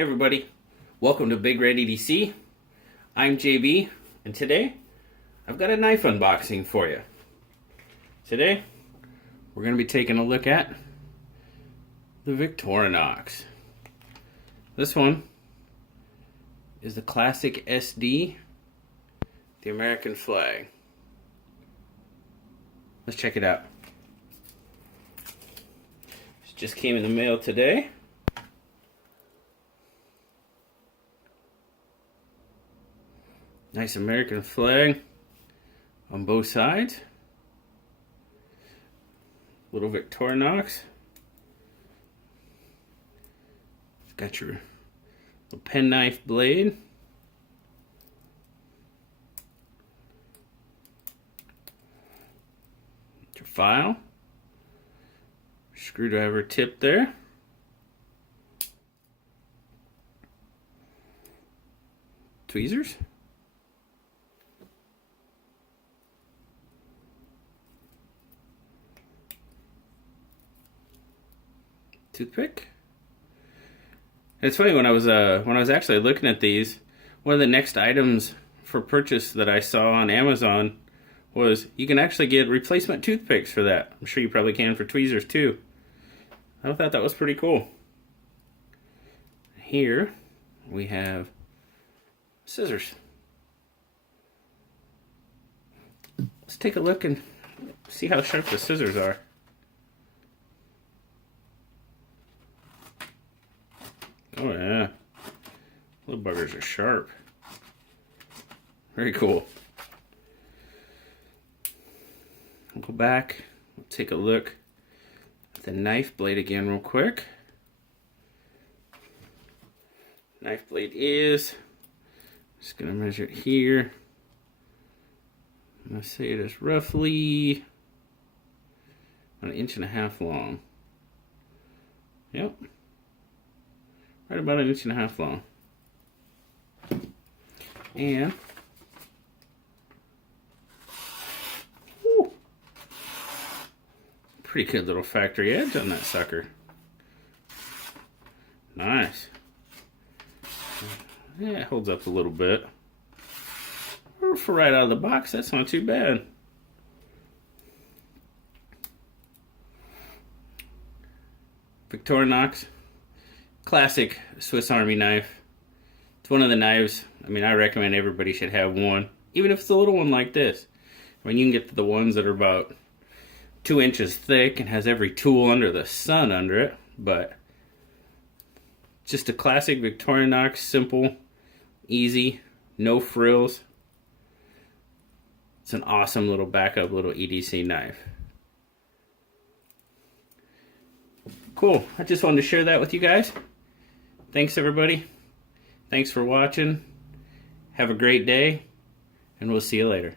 Hey everybody, welcome to Big Red EDC. I'm JB, and today I've got a knife unboxing for you. Today we're going to be taking a look at the Victorinox. This one is the Classic SD, the American flag. Let's check it out. This just came in the mail today. Nice American flag on both sides. Little Victorinox. It's got your little penknife blade. Your file. Screwdriver tip there. Tweezers. Toothpick. It's funny, when I was actually looking at these, one of the next items for purchase that I saw on Amazon was you can actually get replacement toothpicks for that. I'm sure you probably can for tweezers too. I thought that was pretty cool. Here we have scissors. Let's take a look and see how sharp the scissors are. Oh yeah, little buggers are sharp. Very cool. I'll go back, we'll take a look at the knife blade again real quick. Knife blade is, just gonna measure it here. I'm gonna say it is roughly 1.5 inches long. Yep. Right about 1.5 inches long. And whew, pretty good little factory edge on that sucker. Nice. Yeah, it holds up a little bit. For right out of the box, that's not too bad. Victorinox Classic Swiss Army knife. It's one of the knives, I recommend everybody should have one, even if it's a little one like this. You can get the ones that are about 2 inches thick and has every tool under the sun under it, but just a classic Victorinox, simple, easy, no frills. It's an awesome little backup little EDC knife. Cool, I just wanted to share that with you guys. Thanks everybody. Thanks for watching. Have a great day, and we'll see you later.